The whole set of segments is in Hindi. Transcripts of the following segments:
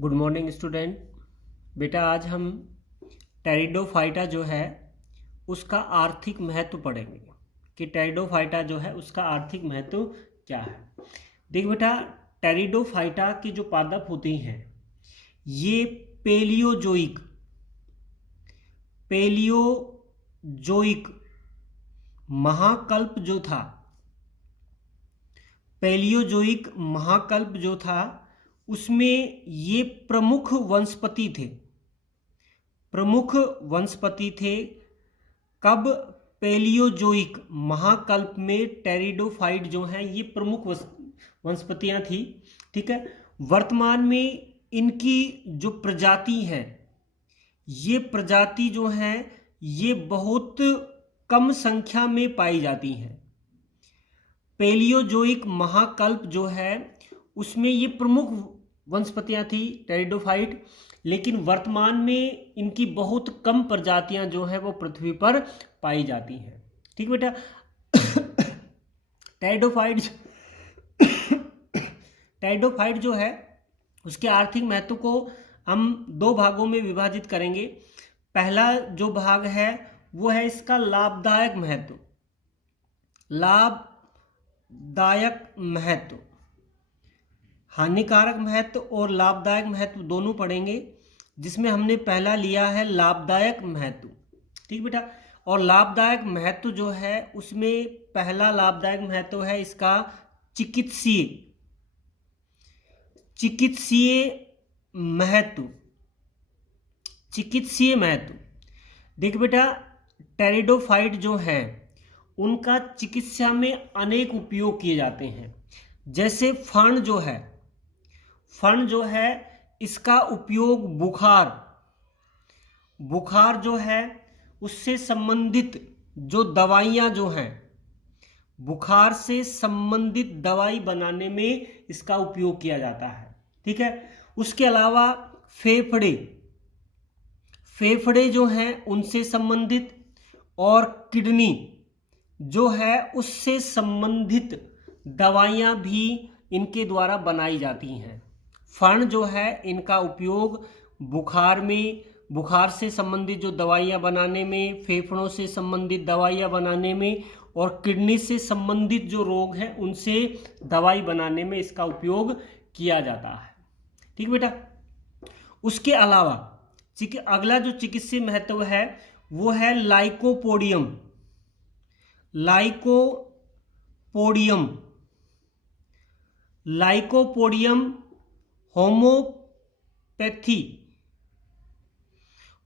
Good morning student. बेटा आज हम टेरिडोफाइटा जो है उसका आर्थिक महत्व पढ़ेंगे कि टेरिडोफाइटा जो है उसका आर्थिक महत्व क्या है। देख बेटा, टेरिडोफाइटा की जो पादप होती हैं ये पेलियोजोइक महाकल्प जो था उसमें ये प्रमुख वनस्पति थे। कब? पेलियोजोइक महाकल्प में टेरिडोफाइट जो हैं ये प्रमुख वनस्पतियां थी। ठीक है। वर्तमान में इनकी जो प्रजाति है ये प्रजाति जो हैं ये बहुत कम संख्या में पाई जाती हैं। पेलियोजोइक महाकल्प जो है उसमें ये प्रमुख वनस्पतियां थी टेरिडोफाइट, लेकिन वर्तमान में इनकी बहुत कम प्रजातियां जो है वो पृथ्वी पर पाई जाती हैं। ठीक बेटा। टेरिडोफाइट जो है उसके आर्थिक महत्व को हम दो भागों में विभाजित करेंगे। पहला जो भाग है वो है इसका लाभदायक महत्व। हानिकारक महत्व और लाभदायक महत्व दोनों पढ़ेंगे, जिसमें हमने पहला लिया है लाभदायक महत्व। ठीक बेटा। और लाभदायक महत्व जो है उसमें पहला लाभदायक महत्व है इसका चिकित्सीय महत्व। देख बेटा, टेरिडोफाइट जो है उनका चिकित्सा में अनेक उपयोग किए जाते हैं। जैसे फर्ण जो है इसका उपयोग बुखार जो है उससे संबंधित जो दवाइयाँ जो हैं, बुखार से संबंधित दवाई बनाने में इसका उपयोग किया जाता है। ठीक है। उसके अलावा फेफड़े जो हैं उनसे संबंधित और किडनी जो है उससे संबंधित दवाइयाँ भी इनके द्वारा बनाई जाती हैं। फर्ण जो है इनका उपयोग बुखार से संबंधित जो दवाइयाँ बनाने में, फेफड़ों से संबंधित दवाइयाँ बनाने में और किडनी से संबंधित जो रोग हैं उनसे दवाई बनाने में इसका उपयोग किया जाता है। ठीक बेटा। उसके अलावा अगला जो चिकित्सीय महत्व है वो है लाइकोपोडियम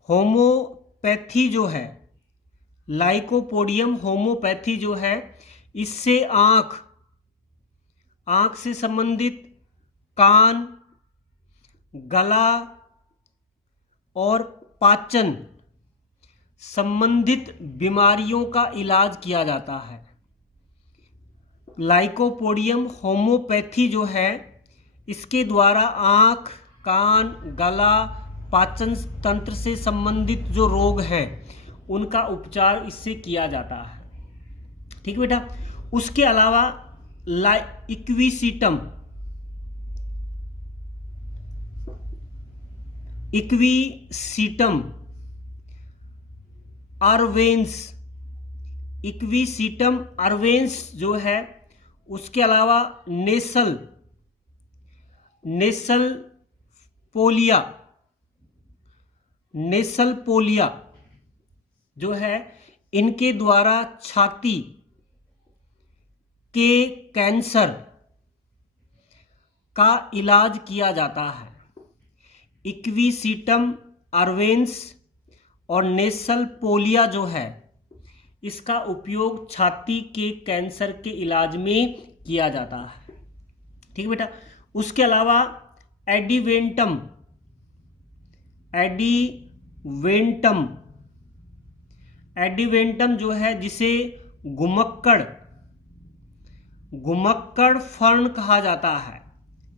होम्योपैथी जो है, लाइकोपोडियम होम्योपैथी जो है इससे आँख से संबंधित, कान, गला और पाचन संबंधित बीमारियों का इलाज किया जाता है। लाइकोपोडियम होम्योपैथी जो है इसके द्वारा आँख, कान, गला, पाचन तंत्र से संबंधित जो रोग हैं उनका उपचार इससे किया जाता है। ठीक बेटा। उसके अलावा इक्वीसीटम अर्वेंस जो है, उसके अलावा नेसल पोलिया जो है इनके द्वारा छाती के कैंसर का इलाज किया जाता है। इक्वीसीटम अर्वेंस और नेसल पोलिया जो है इसका उपयोग छाती के कैंसर के इलाज में किया जाता है। ठीक बेटा। उसके अलावा एडिवेंटम जो है जिसे घुमक्कड़ फर्ण कहा जाता है।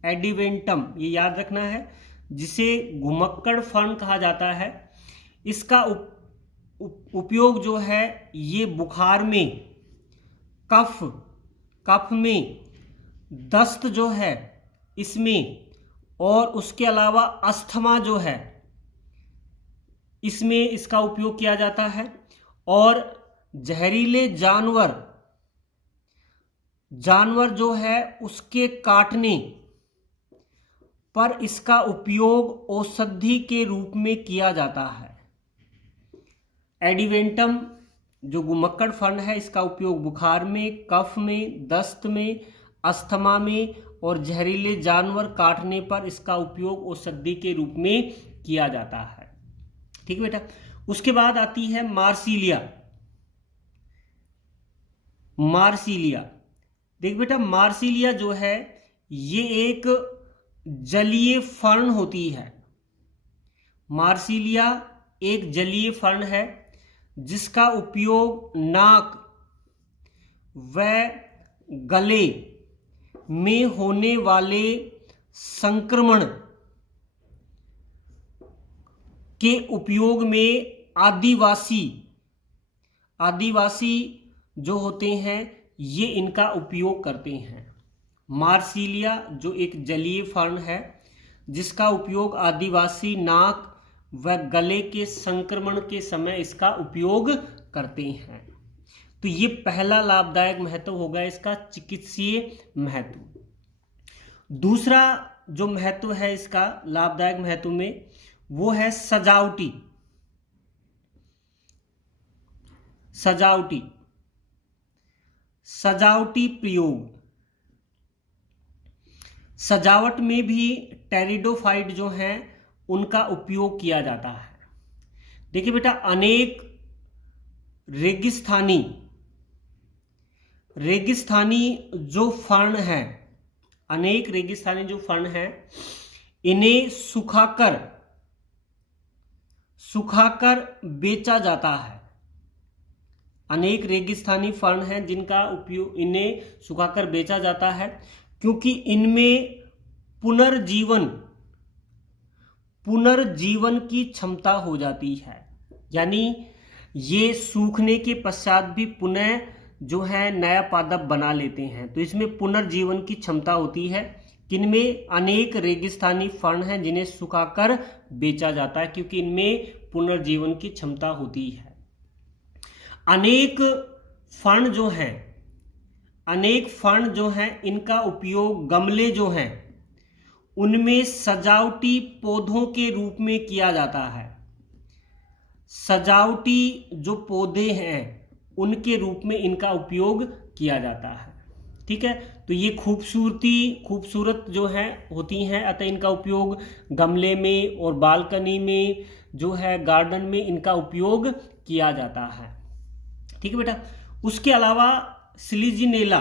एडिवेंटम ये याद रखना है, जिसे घुमक्कड़ फर्ण कहा जाता है। इसका उपयोग जो है ये बुखार में, कफ में, दस्त जो है इसमें और उसके अलावा अस्थमा जो है इसमें इसका उपयोग किया जाता है। और जहरीले जानवर जो है उसके काटने पर इसका उपयोग औषधि के रूप में किया जाता है। एडिवेंटम जो गुमक्कड़ फर्न है इसका उपयोग बुखार में, कफ में, दस्त में, अस्थमा में और जहरीले जानवर काटने पर इसका उपयोग औषधि के रूप में किया जाता है। ठीक है बेटा। उसके बाद आती है मार्सिलिया। देख बेटा, मार्सिलिया जो है ये एक जलीय फर्न होती है। मार्सिलिया एक जलीय फर्न है जिसका उपयोग नाक व गले में होने वाले संक्रमण के उपयोग में आदिवासी जो होते हैं ये इनका उपयोग करते हैं। मार्सिलिया जो एक जलीय फर्न है जिसका उपयोग आदिवासी नाक व गले के संक्रमण के समय इसका उपयोग करते हैं। तो ये पहला लाभदायक महत्व होगा इसका, चिकित्सीय महत्व। दूसरा जो महत्व है इसका लाभदायक महत्व में वो है सजावटी प्रयोग। सजावट में भी टेरिडोफाइट जो हैं उनका उपयोग किया जाता है। देखिए बेटा, अनेक रेगिस्तानी जो फर्न हैं इन्हें सुखाकर बेचा जाता है। अनेक रेगिस्तानी फर्न हैं जिनका उपयोग इन्हें सुखाकर बेचा जाता है क्योंकि इनमें पुनर्जीवन की क्षमता हो जाती है। यानी ये सूखने के पश्चात भी पुनः जो है नया पादप बना लेते हैं। तो इसमें पुनर्जीवन की क्षमता होती है। किनमें? अनेक रेगिस्तानी फर्न हैं जिन्हें सुखाकर बेचा जाता है क्योंकि इनमें पुनर्जीवन की क्षमता होती है। अनेक फर्न जो हैं इनका उपयोग गमले जो हैं उनमें सजावटी पौधों के रूप में किया जाता है। सजावटी जो पौधे हैं उनके रूप में इनका उपयोग किया जाता है। ठीक है, तो ये खूबसूरत जो है होती हैं, अतः इनका उपयोग गमले में और बालकनी में जो है गार्डन में इनका उपयोग किया जाता है। ठीक है बेटा। उसके अलावा सिलीजिनेला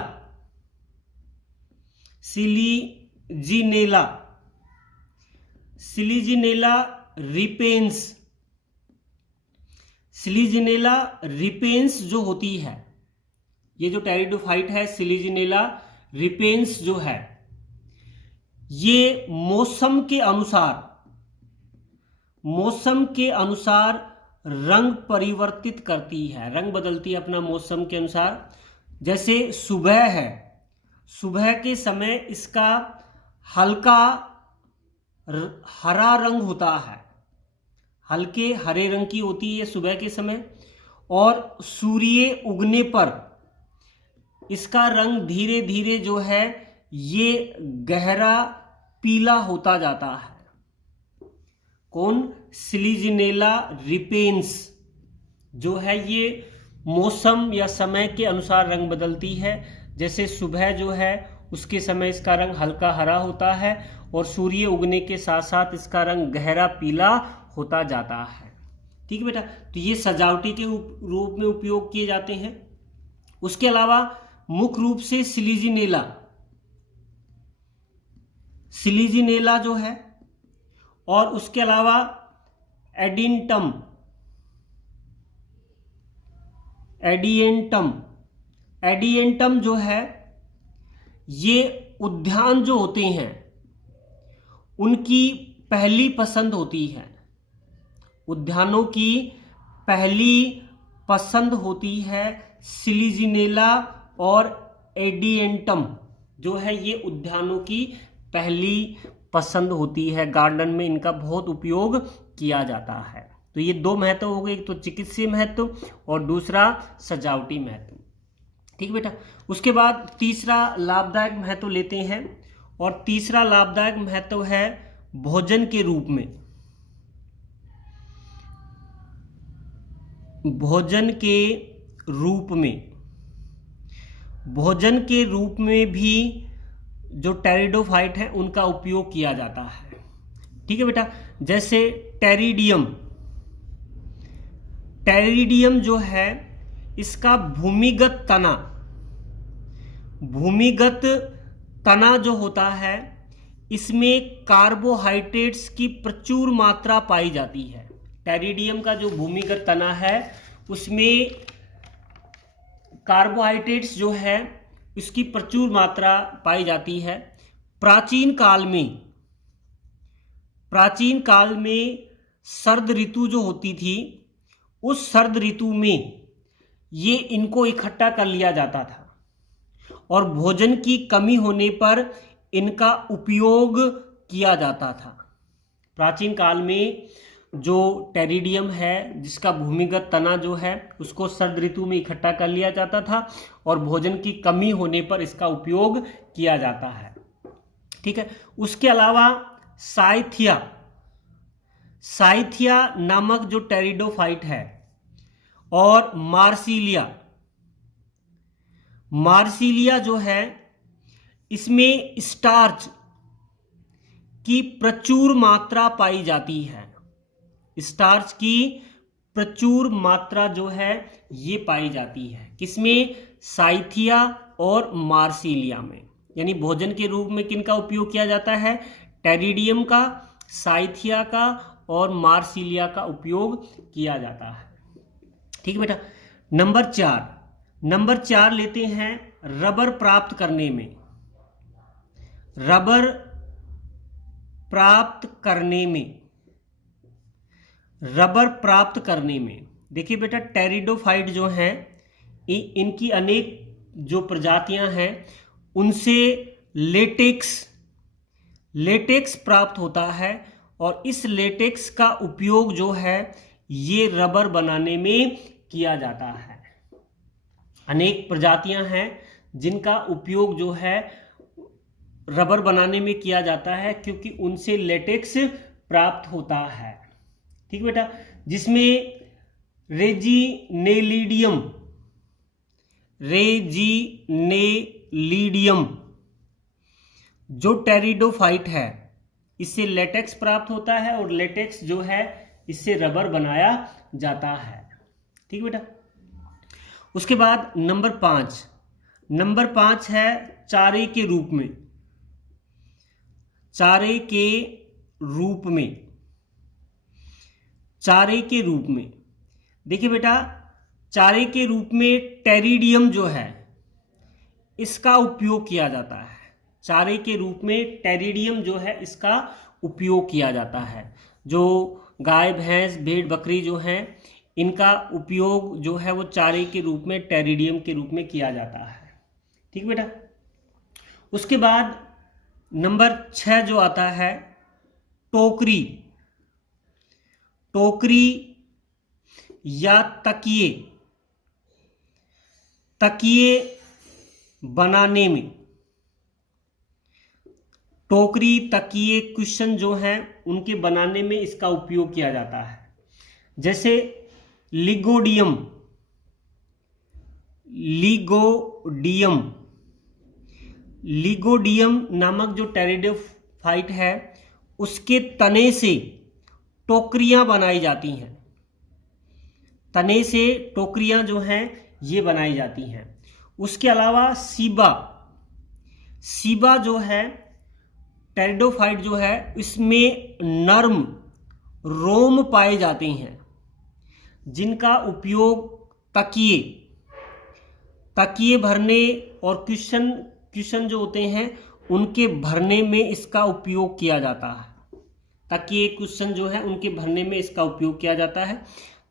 रिपेंस जो होती है, ये जो टेरिडोफाइट है सिलीजिनेला रिपेंस जो है ये मौसम के अनुसार रंग परिवर्तित करती है, रंग बदलती है अपना मौसम के अनुसार। जैसे सुबह के समय इसका हल्का हरा रंग होता है, हल्के हरे रंग की होती है सुबह के समय, और सूर्य उगने पर इसका रंग धीरे धीरे जो है ये गहरा पीला होता जाता है। कौन? सिलीजिनेला रिपेंस जो है ये मौसम या समय के अनुसार रंग बदलती है। जैसे सुबह जो है उसके समय इसका रंग हल्का हरा होता है और सूर्य उगने के साथ साथ इसका रंग गहरा पीला होता जाता है। ठीक है बेटा, तो ये सजावटी के रूप में उपयोग किए जाते हैं। उसके अलावा मुख्य रूप से सिलीजिनेला जो है, और उसके अलावा एडिएंटम जो है ये उद्यान जो होते हैं उनकी पहली पसंद होती है। उद्यानों की पहली पसंद होती है सिलीजिनेला और एडिएंटम जो है ये उद्यानों की पहली पसंद होती है, गार्डन में इनका बहुत उपयोग किया जाता है। तो ये दो महत्व हो गए, एक तो चिकित्सीय महत्व और दूसरा सजावटी महत्व। ठीक बेटा। उसके बाद तीसरा लाभदायक महत्व लेते हैं, और तीसरा लाभदायक महत्व है भोजन के रूप में। भोजन के रूप में, भोजन के रूप में भी जो टेरिडोफाइट है उनका उपयोग किया जाता है। ठीक है बेटा। जैसे टेरिडियम, टेरिडियम जो है इसका भूमिगत तना, भूमिगत तना जो होता है इसमें कार्बोहाइड्रेट्स की प्रचुर मात्रा पाई जाती है। टेरिडियम का जो भूमिगत तना है उसमें कार्बोहाइड्रेट्स जो है इसकी प्रचुर मात्रा पाई जाती है। प्राचीन काल में शरद ऋतु जो होती थी, उस शरद ऋतु में ये इनको इकट्ठा कर लिया जाता था और भोजन की कमी होने पर इनका उपयोग किया जाता था। प्राचीन काल में जो टेरिडियम है जिसका भूमिगत तना जो है उसको शरद ऋतु में इकट्ठा कर लिया जाता था और भोजन की कमी होने पर इसका उपयोग किया जाता है। ठीक है। उसके अलावा साइथिया नामक जो टेरिडोफाइट है और मार्सिलिया जो है इसमें स्टार्च की प्रचुर मात्रा पाई जाती है। स्टार्च की प्रचुर मात्रा जो है ये पाई जाती है किसमें? साइथिया और मार्सिलिया में। यानी भोजन के रूप में किनका उपयोग किया जाता है? टेरिडियम का, साइथिया का और मार्सिलिया का उपयोग किया जाता है। ठीक है बेटा। नंबर 4 लेते हैं रबर प्राप्त करने में। रबर प्राप्त करने में देखिए बेटा, टेरिडोफाइट जो हैं इनकी अनेक जो प्रजातियां हैं उनसे लेटेक्स प्राप्त होता है और इस लेटेक्स का उपयोग जो है ये रबर बनाने में किया जाता है। अनेक प्रजातियां हैं जिनका उपयोग जो है रबर बनाने में किया जाता है क्योंकि उनसे लेटेक्स प्राप्त होता है। ठीक बेटा। जिसमें रेजिनेलिडियम जो टेरिडोफाइट है इससे लेटेक्स प्राप्त होता है और लेटेक्स जो है इससे रबर बनाया जाता है। ठीक बेटा। उसके बाद नंबर 5 है चारे के रूप में। चारे के रूप में देखिए बेटा, चारे के रूप में टेरिडियम जो है इसका उपयोग किया जाता है। चारे के रूप में टेरिडियम जो है इसका उपयोग किया जाता है। जो गाय, भैंस, भेड़, बकरी जो हैं इनका उपयोग जो है वो चारे के रूप में टेरिडियम के रूप में किया जाता है। ठीक बेटा। उसके बाद नंबर 6 जो आता है टोकरी या तकिए बनाने में। टोकरी, तकिए, कुशन जो हैं उनके बनाने में इसका उपयोग किया जाता है। जैसे लिगोडियम नामक जो टेरिडोफाइट है उसके तने से टोकरियां बनाई जाती हैं। तने से टोकरियां जो हैं ये बनाई जाती हैं। उसके अलावा सीबा जो है टेरिडोफाइट जो है इसमें नर्म रोम पाए जाते हैं जिनका उपयोग तकिए भरने और क्वेश्चन जो होते हैं उनके भरने में इसका उपयोग किया जाता है। तकिए, क्वेश्चन जो है उनके भरने में इसका उपयोग किया जाता है।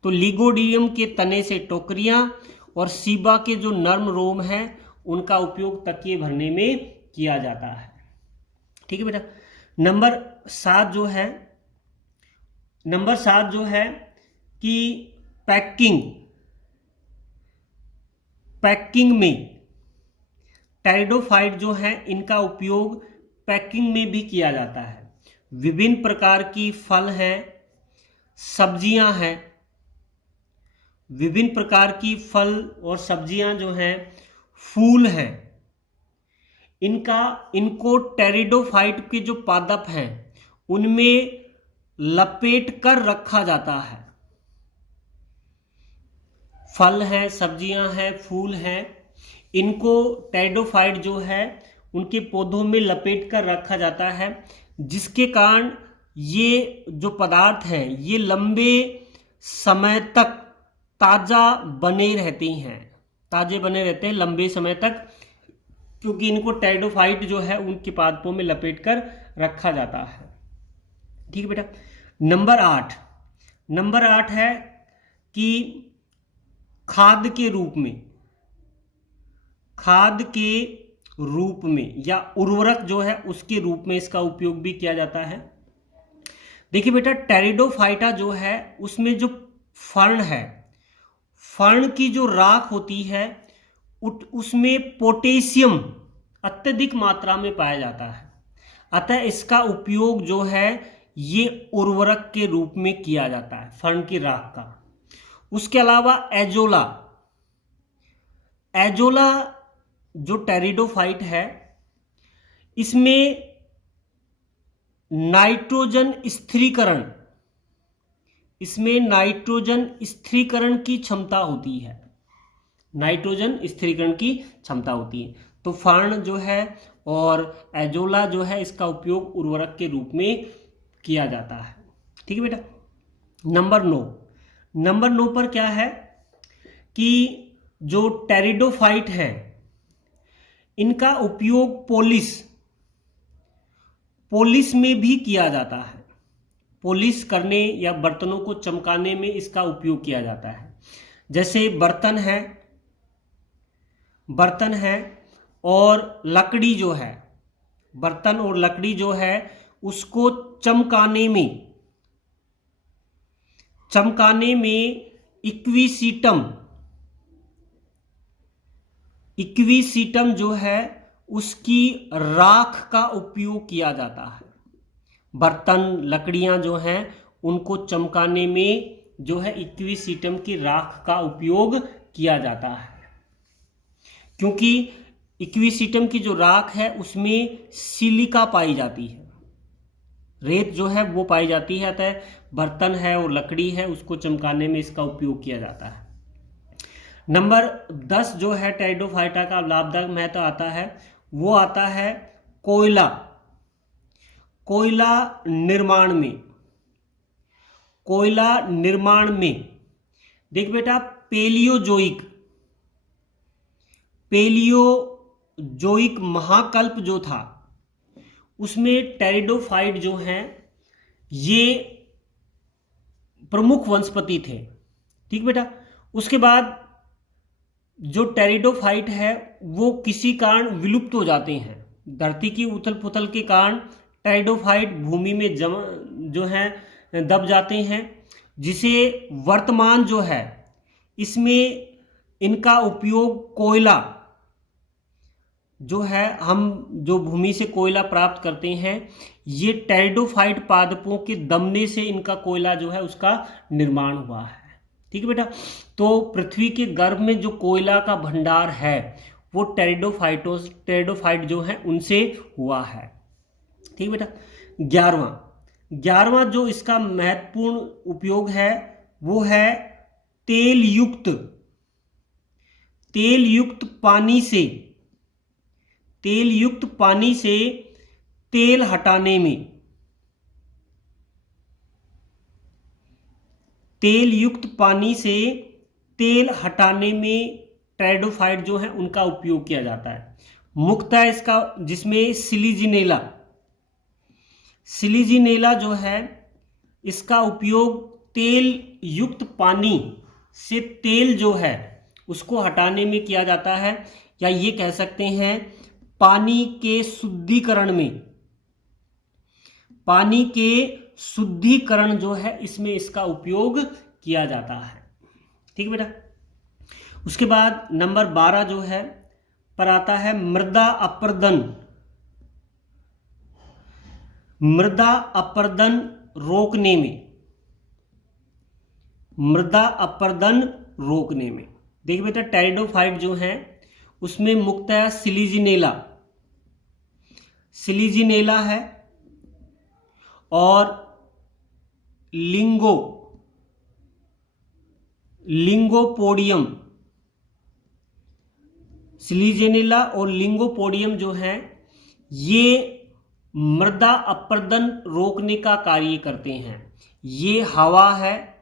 तो लिगोडियम के तने से टोकरियां और सीबा के जो नर्म रोम हैं उनका उपयोग तकिए भरने में किया जाता है। ठीक है बेटा। नंबर 7 जो है कि पैकिंग में टेरिडोफाइट जो है इनका उपयोग पैकिंग में भी किया जाता है। विभिन्न प्रकार की फल हैं, सब्जियां हैं, विभिन्न प्रकार की फल और सब्जियां जो हैं, फूल हैं, इनको टेरिडोफाइट के जो पादप हैं उनमें लपेट कर रखा जाता है। फल हैं, सब्जियां हैं, फूल हैं, इनको टेरिडोफाइट जो है उनके पौधों में लपेट कर रखा जाता है, जिसके कारण ये जो पदार्थ हैं ये लंबे समय तक ताज़ा बने रहते हैं लंबे समय तक, क्योंकि इनको टेरिडोफाइट जो है उनके पादपों में लपेट कर रखा जाता है। ठीक है बेटा। नंबर 8 है कि खाद के रूप में या उर्वरक जो है उसके रूप में इसका उपयोग भी किया जाता है। देखिए बेटा, टेरिडोफाइटा जो है उसमें जो फर्ण है, फर्ण की जो राख होती है उसमें पोटेशियम अत्यधिक मात्रा में पाया जाता है, अतः इसका उपयोग जो है ये उर्वरक के रूप में किया जाता है, फर्ण की राख का। उसके अलावा एजोला जो टेरिडोफाइट है इसमें नाइट्रोजन स्थिरीकरण की क्षमता होती है, तो फर्ण जो है और एजोला जो है इसका उपयोग उर्वरक के रूप में किया जाता है। ठीक है बेटा। नंबर 9 पर क्या है कि जो टेरिडोफाइट है इनका उपयोग पोलिश में भी किया जाता है, पोलिश करने या बर्तनों को चमकाने में इसका उपयोग किया जाता है। जैसे बर्तन है और लकड़ी जो है उसको चमकाने में इक्विसीटम जो है उसकी राख का उपयोग किया जाता है। बर्तन, लकड़ियां जो हैं उनको चमकाने में जो है इक्विसीटम की राख का उपयोग किया जाता है, क्योंकि इक्विसीटम की जो राख है उसमें सिलिका पाई जाती है, रेत जो है वो पाई जाती है, अतः बर्तन है और लकड़ी है उसको चमकाने में इसका उपयोग किया जाता है। नंबर 10 जो है टेरिडोफाइटा का लाभदायक महत्व आता है, वो आता है कोयला निर्माण में। देख बेटा, पेलियोजोइक महाकल्प जो था उसमें टेरिडोफाइट जो हैं ये प्रमुख वनस्पति थे। ठीक बेटा। उसके बाद जो टेरिडोफाइट है वो किसी कारण विलुप्त हो जाते हैं, धरती की उथल पुथल के कारण टेरिडोफाइट भूमि में जो है दब जाते हैं, जिसे वर्तमान जो है इसमें इनका उपयोग कोयला जो है, हम जो भूमि से कोयला प्राप्त करते हैं, ये टेरिडोफाइट पादपों के दबने से इनका कोयला जो है उसका निर्माण हुआ है। ठीक है बेटा। तो पृथ्वी के गर्भ में जो कोयला का भंडार है वो टेरिडोफाइट जो है उनसे हुआ है। ठीक बेटा। 11वां जो इसका महत्वपूर्ण उपयोग है वो है तेल युक्त पानी से तेल हटाने में, टेरिडोफाइट जो है उनका उपयोग किया जाता है। मुख्यतः इसका जिसमें सिलीजिनेला जो है इसका उपयोग तेल युक्त पानी से तेल जो है उसको हटाने में किया जाता है, या ये कह सकते हैं पानी के शुद्धिकरण में पानी के शुद्धिकरण जो है इसमें इसका उपयोग किया जाता है। ठीक है बेटा। उसके बाद नंबर 12 जो है पर आता है मृदा अपर्दन। मृदा अपर्दन रोकने में, मृदा अपर्दन रोकने में देखिए बेटा, टेरिडोफाइट जो है उसमें मुख्यतः सिलीजिनेला है और लिंगोपोडियम, सिलीजिनेला और लिंगोपोडियम जो है ये मृदा अपर्दन रोकने का कार्य करते हैं। ये हवा है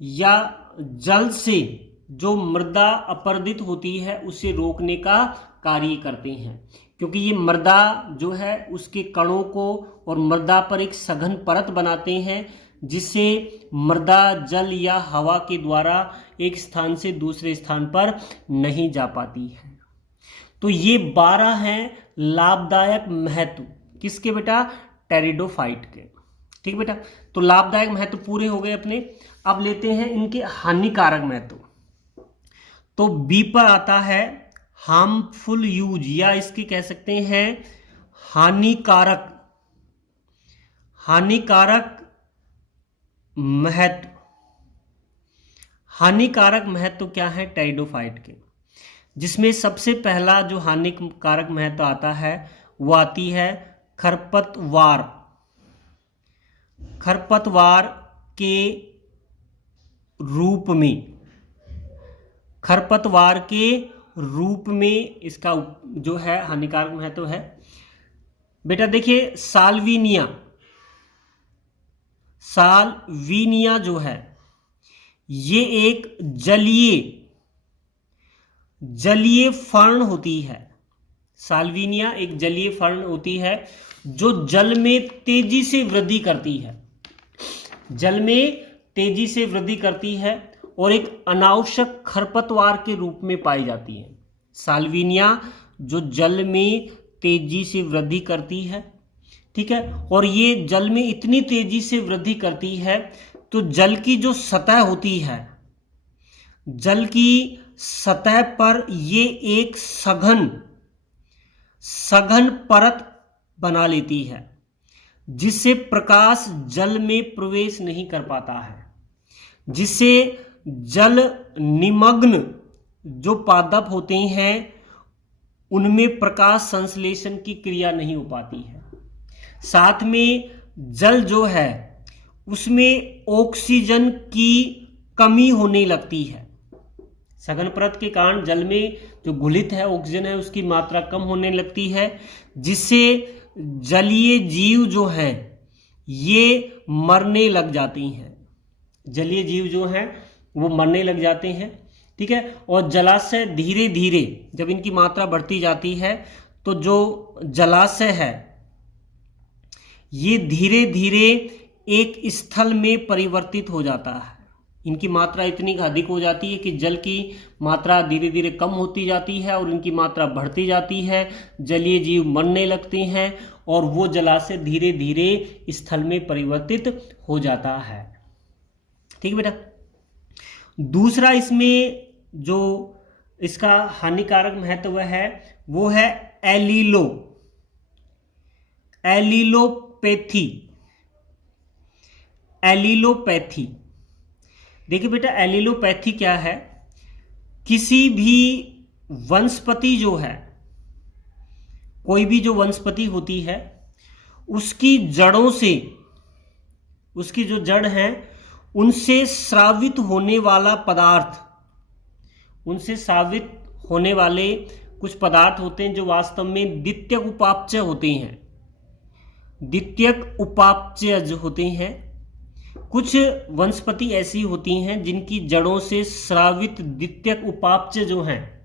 या जल से जो मृदा अपर्दित होती है उसे रोकने का कार्य करते हैं, क्योंकि ये मृदा जो है उसके कणों को और मृदा पर एक सघन परत बनाते हैं, जिससे मृदा जल या हवा के द्वारा एक स्थान से दूसरे स्थान पर नहीं जा पाती है। तो ये 12 हैं लाभदायक महत्व किसके बेटा, टेरिडोफाइट के। ठीक बेटा, तो लाभदायक महत्व पूरे हो गए अपने। अब लेते हैं इनके हानिकारक महत्व। तो बी पर आता है हार्मफुल यूज, या इसके कह सकते हैं हानिकारक महत्व। हानिकारक महत्व क्या है टेरिडोफाइट के, जिसमें सबसे पहला जो हानिकारक महत्व आता है वो आती है खरपतवार के रूप में। खरपतवार के रूप में इसका जो है हानिकारक महत्व है। बेटा देखिए, साल्विनिया जो है ये एक जलीय फर्न होती है। साल्विनिया एक जलीय फर्न होती है जो जल में तेजी से वृद्धि करती है, जल में तेजी से वृद्धि करती है और एक अनावश्यक खरपतवार के रूप में पाई जाती है। साल्विनिया जो जल में तेजी से वृद्धि करती है, ठीक है, और ये जल में इतनी तेजी से वृद्धि करती है तो जल की जो सतह होती है, जल की सतह पर ये एक सघन परत बना लेती है, जिससे प्रकाश जल में प्रवेश नहीं कर पाता है, जिससे जल निमग्न जो पादप होते हैं उनमें प्रकाश संश्लेषण की क्रिया नहीं हो पाती है। साथ में जल जो है उसमें ऑक्सीजन की कमी होने लगती है। सघन परत के कारण जल में जो घुलित है ऑक्सीजन है उसकी मात्रा कम होने लगती है, जिससे जलीय जीव जो हैं ये मरने लग जाती हैं। जलीय जीव जो हैं वो मरने लग जाते हैं, ठीक है। और जलाशय धीरे धीरे जब इनकी मात्रा बढ़ती जाती है तो जो जलाशय है ये धीरे धीरे एक स्थल में परिवर्तित हो जाता है। इनकी मात्रा इतनी अधिक हो जाती है कि जल की मात्रा धीरे धीरे कम होती जाती है और इनकी मात्रा बढ़ती जाती है, जलीय जीव मरने लगते हैं और वो जलाशय धीरे धीरे स्थल में परिवर्तित हो जाता है। ठीक है बेटा। दूसरा इसमें जो इसका हानिकारक महत्व है वो है एलिलोपैथी। देखिए बेटा, एलिलोपैथी क्या है, किसी भी वनस्पति जो है, कोई भी जो वनस्पति होती है उसकी जड़ों से, उसकी जो जड़ है उनसे स्रावित होने वाला पदार्थ, उनसे स्रावित होने वाले कुछ पदार्थ होते हैं जो वास्तव में द्वितीयक उपापचय होते हैं। द्वितीयक उपापचय जो होते हैं, कुछ वनस्पति ऐसी होती हैं जिनकी जड़ों से स्रावित द्वितीयक उपापचय जो हैं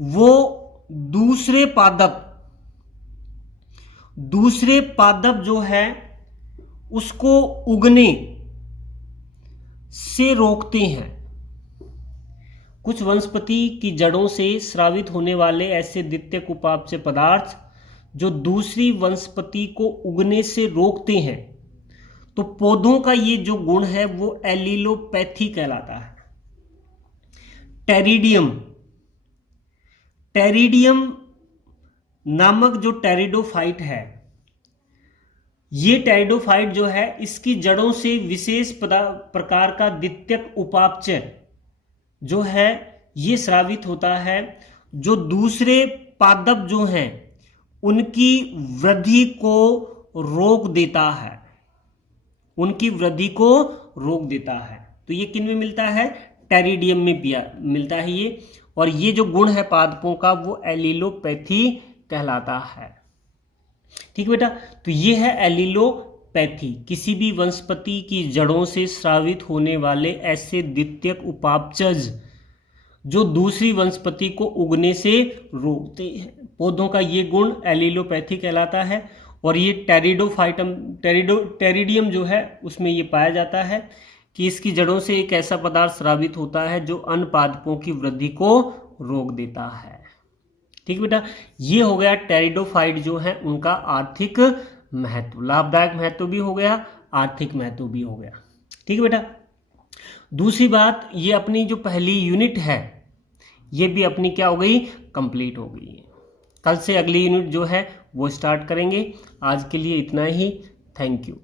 वो दूसरे पादप जो है उसको उगने से रोकते हैं। कुछ वनस्पति की जड़ों से स्रावित होने वाले ऐसे द्वितीयक उपापचय पदार्थ जो दूसरी वनस्पति को उगने से रोकते हैं, तो पौधों का ये जो गुण है वो एलिलोपैथी कहलाता है। टेरिडियम, टेरिडियम नामक जो टेरिडोफाइट है, ये टेरिडोफाइट जो है इसकी जड़ों से विशेष प्रकार का द्वितीयक उपापचय जो है ये स्रावित होता है, जो दूसरे पादप जो हैं उनकी वृद्धि को रोक देता है, उनकी वृद्धि को रोक देता है। तो ये किन में मिलता है? टेरिडियम में मिलता है ये, और ये जो गुण है पादपों का वो एलिलोपैथी कहलाता है। ठीक बेटा, तो ये है एलिलोपैथी, किसी भी वनस्पति की जड़ों से स्रावित होने वाले ऐसे द्वितीयक उपापचय जो दूसरी वनस्पति को उगने से रोकते हैं, पौधों का ये गुण एलिलोपैथी कहलाता है। और ये टेरिडियम जो है उसमें ये पाया जाता है कि इसकी जड़ों से एक ऐसा पदार्थ स्रावित होता है जो अन्य पादपों की वृद्धि को रोक देता है। ठीक बेटा, ये हो गया टेरिडोफाइट जो है उनका आर्थिक महत्व, लाभदायक महत्व भी हो गया, आर्थिक महत्व भी हो गया। ठीक है बेटा, दूसरी बात, ये अपनी जो पहली यूनिट है ये भी अपनी क्या हो गई? कंप्लीट हो गई। कल से अगली यूनिट जो है वो स्टार्ट करेंगे। आज के लिए इतना ही। Thank you.